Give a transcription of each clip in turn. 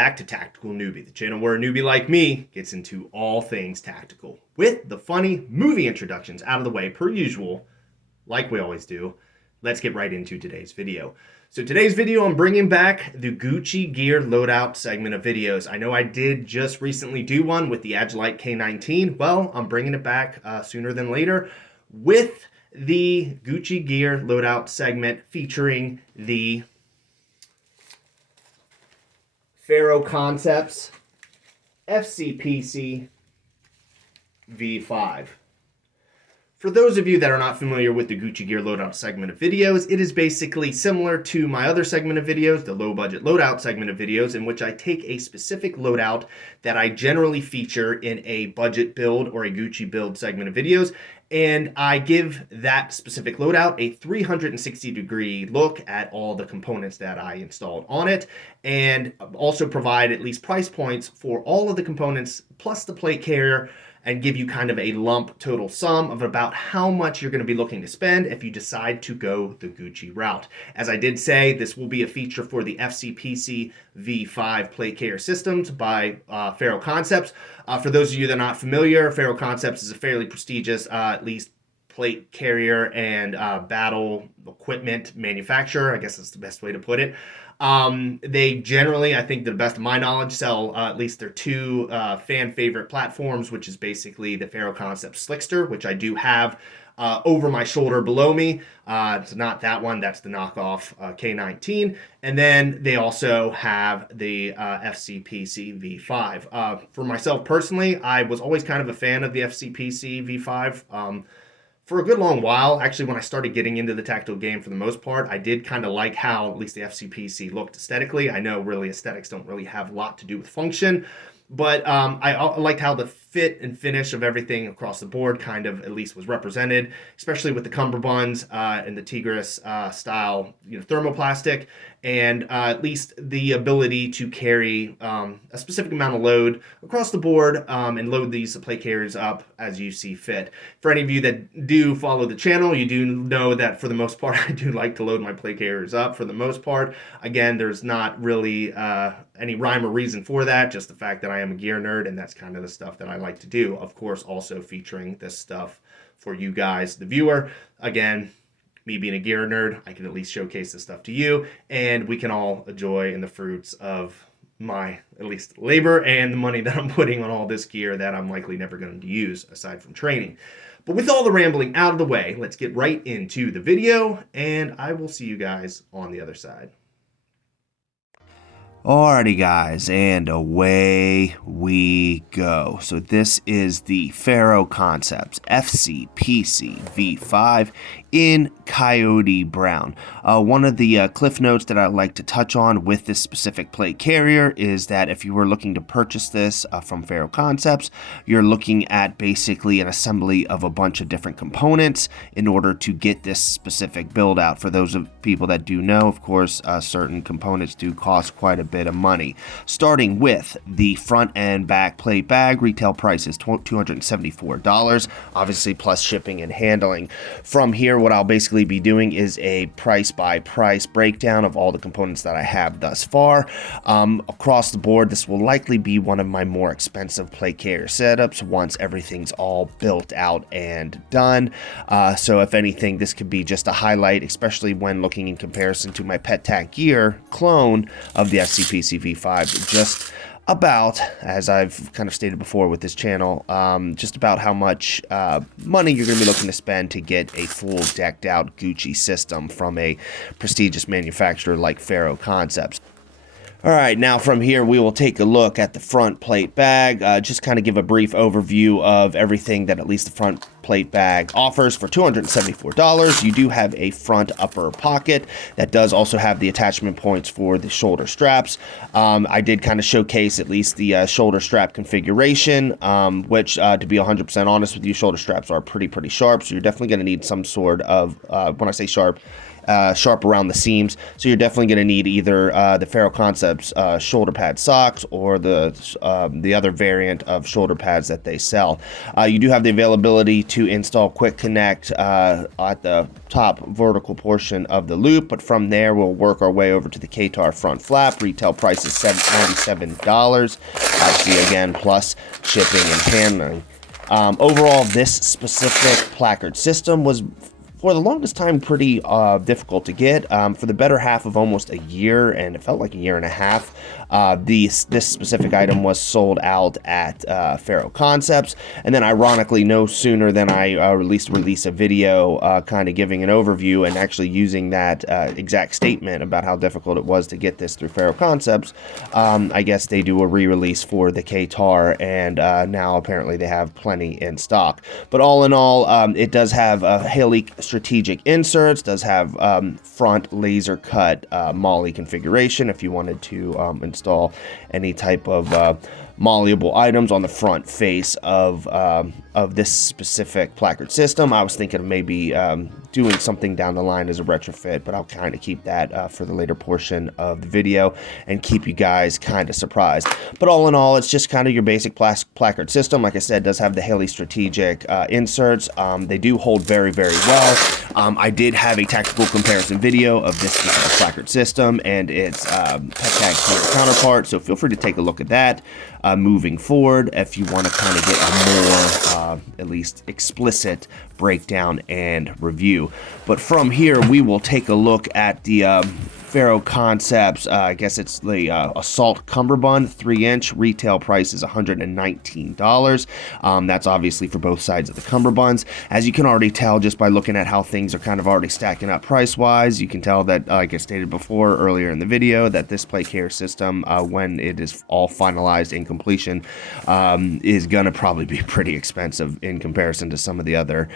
back to Tactical Newbie, the channel where a newbie like me gets into all things tactical. With the funny movie introductions out of the way per usual, like we always do, let's get right into today's video. So today's video, I'm bringing back the Gucci Gear Loadout segment of videos. I know I did just recently do one with the Agilite K19. Well, I'm bringing it back sooner than later with the Gucci Gear Loadout segment featuring the Ferro Concepts FCPC V5. For those of you that are not familiar with the Gucci Gear Loadout segment of videos, it is basically similar to my other segment of videos, the Low Budget Loadout segment of videos, in which I take a specific loadout that I generally feature in a budget build or a Gucci build segment of videos, and I give that specific loadout a 360-degree look at all the components that I installed on it, and also provide at least price points for all of the components plus the plate carrier, and give you kind of a lump total sum of about how much you're going to be looking to spend if you decide to go the Gucci route. As I did say, this will be a feature for the FCPC V5 plate carrier systems by Ferro Concepts. For those of you that are not familiar, Ferro Concepts is a fairly prestigious, at least plate carrier and battle equipment manufacturer. I guess that's the best way to put it. They generally, I think to the best of my knowledge, sell at least their two fan favorite platforms, which is basically the Ferro Concepts Slickster, which I do have over my shoulder below me. It's not that one, that's the knockoff K19. And then they also have the FCPC V5. For myself personally, I was always kind of a fan of the FCPC V5. For a good long while, actually, when I started getting into the tactical game for the most part, I did kind of like how at least the FCPC looked aesthetically. I know really aesthetics don't really have a lot to do with function, but I liked how the fit and finish of everything across the board kind of at least was represented, especially with the Cummerbunds and the Tigris style, thermoplastic, and at least the ability to carry a specific amount of load across the board and load these plate carriers up as you see fit. For any of you that do follow the channel, you do know that for the most part, I do like to load my plate carriers up for the most part. Again, there's not really any rhyme or reason for that, just the fact that I am a gear nerd, and that's kind of the stuff that I like to do. Of course, also featuring this stuff for you guys, the viewer. Again, me being a gear nerd, I can at least showcase this stuff to you, and we can all enjoy in the fruits of my, at least, labor and the money that I'm putting on all this gear that I'm likely never going to use aside from training. But with all the rambling out of the way, let's get right into the video, and I will see you guys on the other side. Alrighty guys, and away we go. So this is the Ferro Concepts FCPC V5 in Coyote Brown. One of the cliff notes that I'd like to touch on with this specific plate carrier is that if you were looking to purchase this from Ferro Concepts, you're looking at basically an assembly of a bunch of different components in order to get this specific build out. For those of people that do know, of course, certain components do cost quite a bit of money. Starting with the front and back plate bag, retail price is $274, obviously plus shipping and handling. From here, what I'll basically be doing is a price by price breakdown of all the components that I have thus far. Across the board, this will likely be one of my more expensive plate carrier setups once everything's all built out and done. So if anything, this could be just a highlight, especially when looking in comparison to my Pet Tac Gear clone of the FCPC V5. Just about, as I've kind of stated before with this channel, just about how much money you're going to be looking to spend to get a full decked out Gucci system from a prestigious manufacturer like Ferro Concepts. Alright, now from here we will take a look at the front plate bag, just kind of give a brief overview of everything that at least the front plate bag offers. For $274, you do have a front upper pocket that does also have the attachment points for the shoulder straps. I did kind of showcase at least the shoulder strap configuration, which to be 100% honest with you, shoulder straps are pretty sharp, so you're definitely going to need some sort of, when I say sharp, sharp around the seams. So you're definitely going to need either the Ferro Concepts shoulder pad socks or the other variant of shoulder pads that they sell. You do have the availability to install Quick Connect at the top vertical portion of the loop, but from there we'll work our way over to the K-Tar front flap. Retail price is $97. Obviously, again, plus shipping and handling. Overall, this specific placard system was, for the longest time, pretty difficult to get. For the better half of almost a year, and it felt like a year and a half, this specific item was sold out at Ferro Concepts. And then, ironically, no sooner than I release a video kind of giving an overview and actually using that exact statement about how difficult it was to get this through Ferro Concepts, I guess they do a re-release for the K-Tar, and now apparently they have plenty in stock. But all in all, it does have Haley strategic inserts, does have front laser cut MOLLE configuration if you wanted to install any type of malleable items on the front face of this specific placard system. I was thinking of maybe doing something down the line as a retrofit, but I'll kind of keep that for the later portion of the video and keep you guys kind of surprised. But all in all, it's just kind of your basic placard system. Like I said, does have the Haley strategic inserts. They do hold very, very well. I did have a tactical comparison video of this specific placard system and its Gear counterpart, so feel free to take a look at that moving forward if you want to kind of get a more at least explicit breakdown and review. But from here, we will take a look at the Ferro Concepts, I guess it's the Assault Cummerbund 3-inch. Retail price is $119. That's obviously for both sides of the Cummerbunds. As you can already tell just by looking at how things are kind of already stacking up price-wise, you can tell that, like I stated before earlier in the video, that this plate carrier system, when it is all finalized in completion, is going to probably be pretty expensive in comparison to some of the other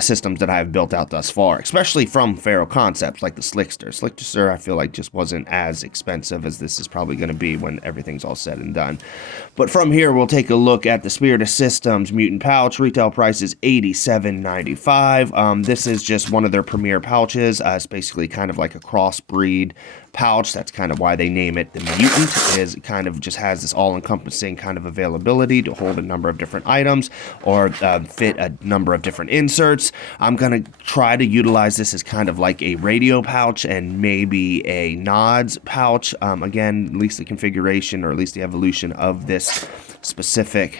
systems that I've built out thus far, especially from Ferro Concepts, like the Slickster. Slickster, I feel like, just wasn't as expensive as this is probably going to be when everything's all said and done. But from here, we'll take a look at the Spirit of Systems Mutant Pouch. Retail price is $87.95. This is just one of their premier pouches. It's basically kind of like a crossbreed pouch. That's kind of why they name it the Mutant, is it kind of just has this all-encompassing kind of availability to hold a number of different items or fit a number of different inserts. I'm going to try to utilize this as kind of like a radio pouch and maybe a nods pouch. Again, at least the configuration or at least the evolution of this specific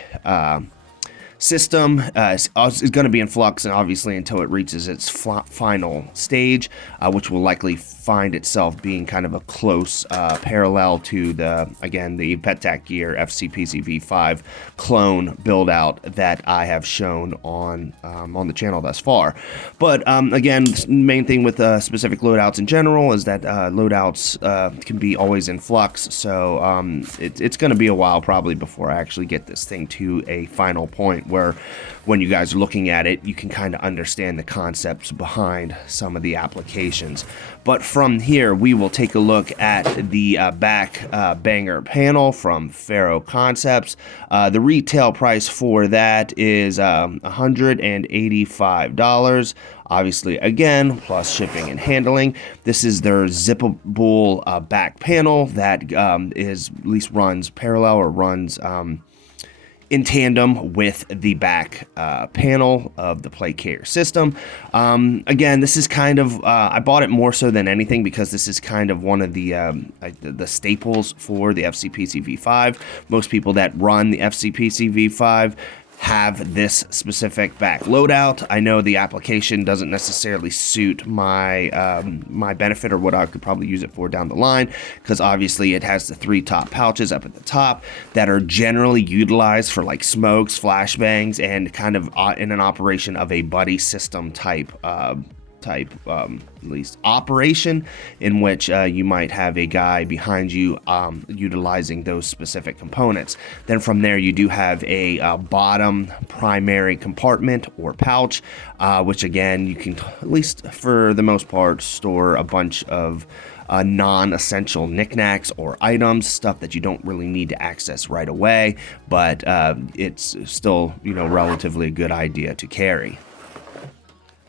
system is going to be in flux, and obviously until it reaches its final stage, which will likely find itself being kind of a close parallel to the PetTac Gear FCPC V5 clone build out that I have shown on the channel thus far. But again, the main thing with specific loadouts in general is that loadouts can be always in flux, so it's going to be a while probably before I actually get this thing to a final point where when you guys are looking at it, you can kind of understand the concepts behind some of the applications. But from here, we will take a look at the back banger panel from Ferro Concepts. The retail price for that is $185. Obviously, again, plus shipping and handling. This is their zippable back panel that is at least runs parallel or runs in tandem with the back panel of the plate carrier system. Again, this is kind of, I bought it more so than anything because this is kind of one of the staples for the FCPC V5. Most people that run the FCPC V5 have this specific back loadout. I know the application doesn't necessarily suit my my benefit or what I could probably use it for down the line, because obviously it has the 3 top pouches up at the top that are generally utilized for like smokes, flashbangs, and kind of in an operation of a buddy system type at least operation, in which you might have a guy behind you utilizing those specific components. Then from there you do have a bottom primary compartment or pouch, which again you can, at least for the most part, store a bunch of non-essential knickknacks or items, stuff that you don't really need to access right away, but it's still, relatively a good idea to carry.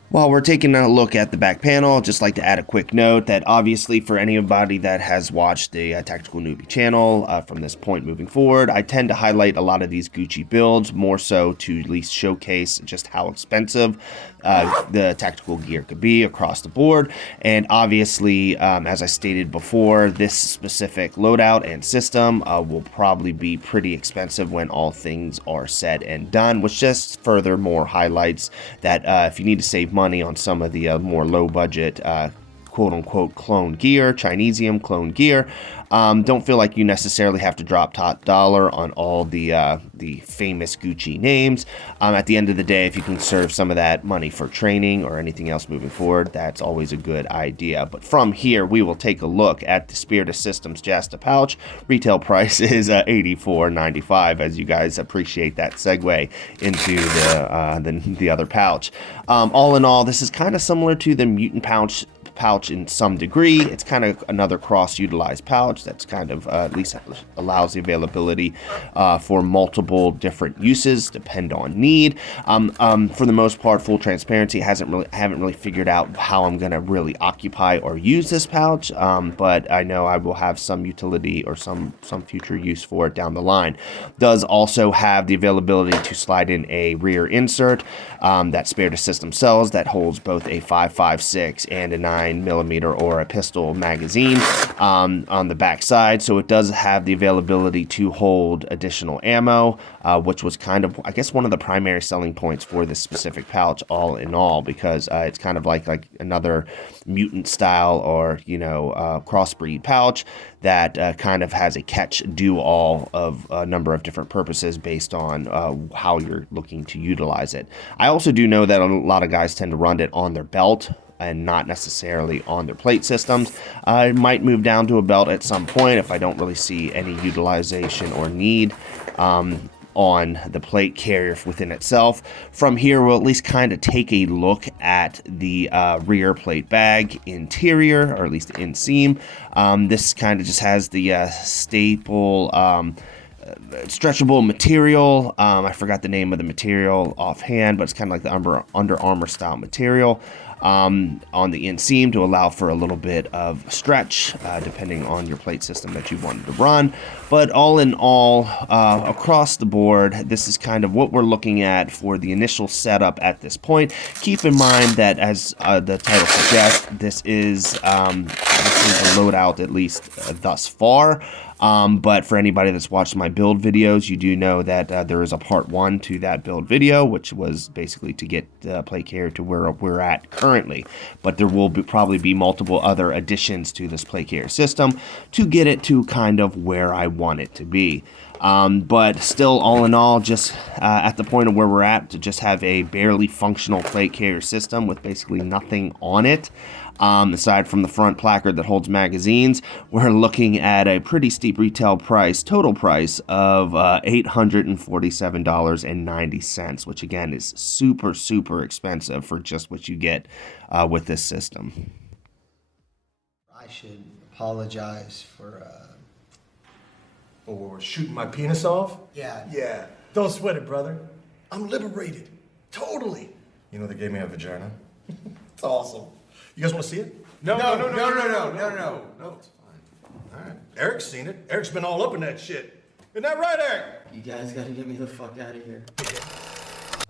While we're taking a look at the back panel, I'd just like to add a quick note that obviously for anybody that has watched the Tactical Newbie channel from this point moving forward, I tend to highlight a lot of these Gucci builds more so to at least showcase just how expensive the tactical gear could be across the board. And obviously, as I stated before, this specific loadout and system will probably be pretty expensive when all things are said and done, which just furthermore highlights that if you need to save money on some of the more low budget quote-unquote clone gear, Chinesium clone gear, don't feel like you necessarily have to drop top dollar on all the famous Gucci names. At the end of the day, if you can serve some of that money for training or anything else moving forward, that's always a good idea. But from here, we will take a look at the Spirit of Systems Jasta pouch. Retail price is $84.95, as you guys appreciate that segue into the other pouch. All in all, this is kind of similar to the Mutant pouch in some degree. It's kind of another cross-utilized pouch that's kind of at least allows the availability for multiple different uses, depend on need. For the most part, full transparency, haven't really figured out how I'm going to really occupy or use this pouch, but I know I will have some utility or some future use for it down the line. Does also have the availability to slide in a rear insert that Spirit of Systems sells that holds both a 5.56 and a 9mm or a pistol magazine on the back side. So it does have the availability to hold additional ammo, which was kind of, I guess, one of the primary selling points for this specific pouch, all in all, because it's kind of like another mutant style or, crossbreed pouch that kind of has a catch-do-all of a number of different purposes based on how you're looking to utilize it. I also do know that a lot of guys tend to run it on their belt and not necessarily on their plate systems. I might move down to a belt at some point if I don't really see any utilization or need on the plate carrier within itself. From here, we'll at least kind of take a look at the rear plate bag interior, or at least the inseam. This kind of just has the staple stretchable material. I forgot the name of the material offhand, but it's kind of like the Under Armour style material on the inseam to allow for a little bit of stretch depending on your plate system that you wanted to run. But all in all, across the board, this is kind of what we're looking at for the initial setup at this point. Keep in mind that, as the title suggests, this is a loadout, at least thus far. But for anybody that's watched my build videos, you do know that there is a part 1 to that build video, which was basically to get the plate carrier to where we're at currently. But there will probably be multiple other additions to this plate carrier system to get it to kind of where I want it to be. But still, all in all, just at the point of where we're at, to just have a barely functional plate carrier system with basically nothing on it. Aside from the front placard that holds magazines, we're looking at a pretty steep retail price, total price of $847.90, which again is super, super expensive for just what you get with this system. I should apologize for Or shooting my penis off? Yeah. Don't sweat it, brother. I'm liberated. Totally. You know they gave me a vagina? It's awesome. You guys want to see it? No. It's fine. All right. Eric's seen it. Eric's been all up in that shit. Isn't that right, Eric? You guys gotta get me the fuck out of here.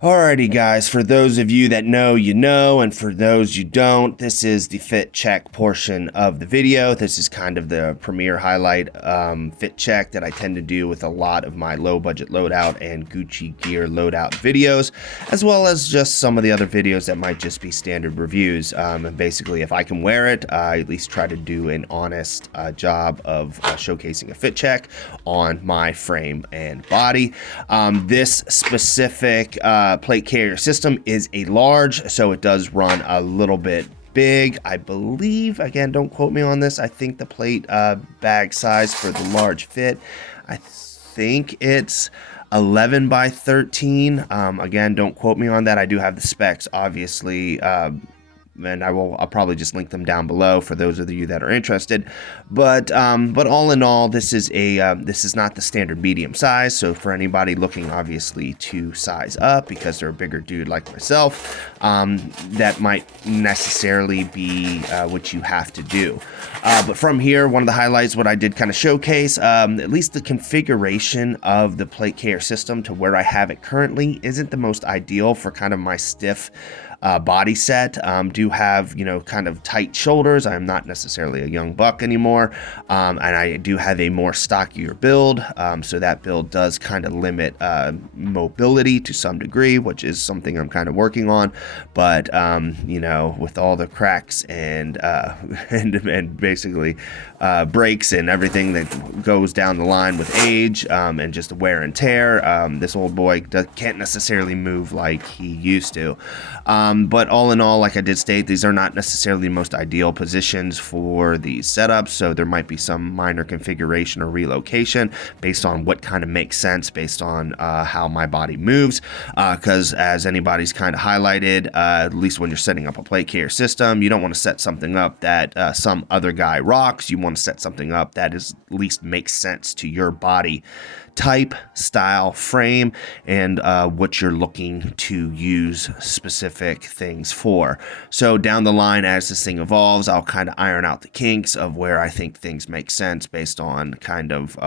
Alrighty guys, for those of you that know, you know, and for those you don't, this is the fit check portion of the video. This is kind of the premier highlight fit check that I tend to do with a lot of my low budget loadout and Gucci gear loadout videos, as well as just some of the other videos that might just be standard reviews. And basically, if I can wear it, I at least try to do an honest job of showcasing a fit check on my frame and body. This specific plate carrier system is a large, so it does run a little bit big. I believe, again, don't quote me on this, I think the plate bag size for the large fit, I think it's 11 by 13. Again, don't quote me on that. I do have the specs obviously and I'll probably just link them down below for those of you that are interested. But all in all, this is not the standard medium size. So for anybody looking obviously to size up because they're a bigger dude like myself, that might necessarily be what you have to do. But from here, one of the highlights, what I did kind of showcase, at least the configuration of the plate carrier system to where I have it currently isn't the most ideal for kind of my stiff body set. Do have, kind of tight shoulders. I'm not necessarily a young buck anymore. And I do have a more stockier build. So that build does kind of limit mobility to some degree, which is something I'm kind of working on. But, with all the cracks and basically breaks and everything that goes down the line with age and just wear and tear, this old boy can't necessarily move like he used to. But all in all, like I did state, these are not necessarily the most ideal positions for these setups, so there might be some minor configuration or relocation based on what kind of makes sense based on how my body moves, because as anybody's kind of highlighted, at least when you're setting up a plate carrier system, you don't want to set something up that some other guy rocks. You want to set something up that at least makes sense to your body type, style, frame, and what you're looking to use specific things for. So down the line, as this thing evolves, I'll kind of iron out the kinks of where I think things make sense based on kind of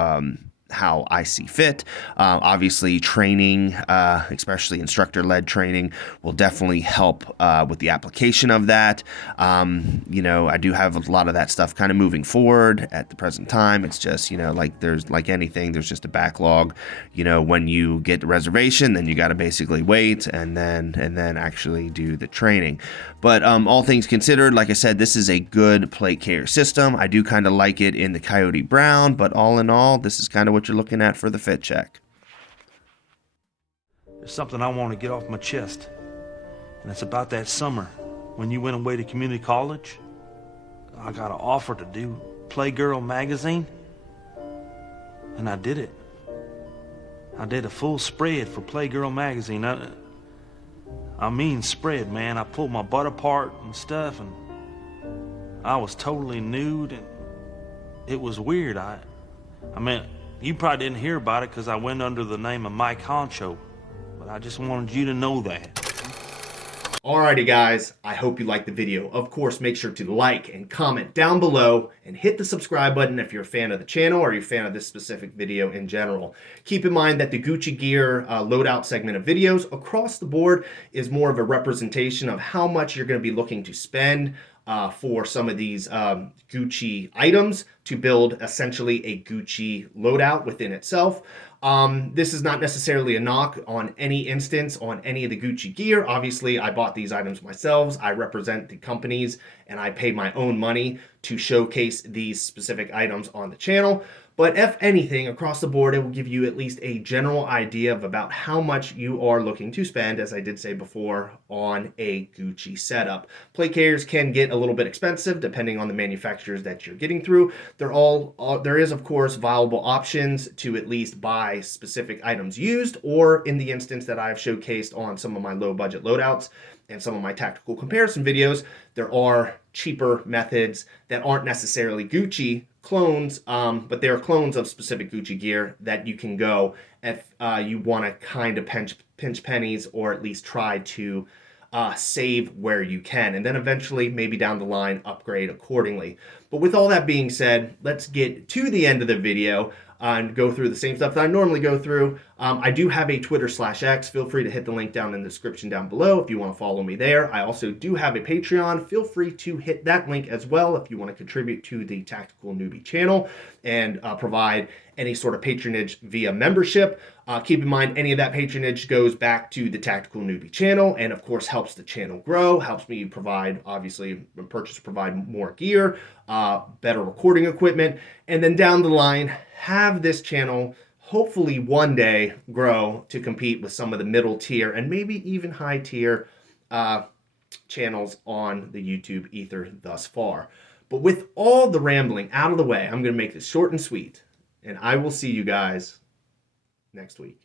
how I see fit. Obviously, training, especially instructor-led training, will definitely help with the application of that. I do have a lot of that stuff kind of moving forward at the present time. It's just, there's like anything, there's just a backlog. When you get the reservation, then you got to basically wait and then actually do the training. But all things considered, like I said, this is a good plate carrier system. I do kind of like it in the Coyote Brown, but all in all, this is kind of what you're looking at for the fit check. There's something I want to get off my chest, and it's about that summer when you went away to community college. I got an offer to do Playgirl magazine, and I did it. I did a full spread for Playgirl magazine. I mean spread, man. I pulled my butt apart and stuff, and I was totally nude, and it was weird. I mean, you probably didn't hear about it because I went under the name of Mike Honcho, but I just wanted you to know that. Alrighty guys, I hope you liked the video. Of course, make sure to like and comment down below and hit the subscribe button if you're a fan of the channel or you're a fan of this specific video in general. Keep in mind that the Gucci Gear Loadout segment of videos across the board is more of a representation of how much you're going to be looking to spend for some of these Gucci items to build essentially a Gucci loadout within itself. This is not necessarily a knock on any instance on any of the Gucci gear. Obviously, I bought these items myself. I represent the companies and I pay my own money to showcase these specific items on the channel. But if anything, across the board, it will give you at least a general idea of about how much you are looking to spend, as I did say before, on a Gucci setup. Plate carriers can get a little bit expensive depending on the manufacturers that you're getting through. There is, of course, viable options to at least buy specific items used, or in the instance that I've showcased on some of my low budget loadouts and some of my tactical comparison videos, there are cheaper methods that aren't necessarily Gucci clones, but they're clones of specific Gucci gear that you can go if you want to kind of pinch pennies or at least try to save where you can, and then eventually maybe down the line upgrade accordingly. But with all that being said, let's get to the end of the video and go through the same stuff that I normally go through. I do have a Twitter/X. Feel free to hit the link down in the description down below if you want to follow me there. I also do have a Patreon. Feel free to hit that link as well if you want to contribute to the Tactical Newbie channel and provide any sort of patronage via membership. Keep in mind, any of that patronage goes back to the Tactical Newbie channel and, of course, helps the channel grow, helps me provide, obviously, provide more gear, better recording equipment, and then down the line, have this channel hopefully one day grow to compete with some of the middle tier and maybe even high tier channels on the YouTube ether thus far. But with all the rambling out of the way, I'm going to make this short and sweet, and I will see you guys next week.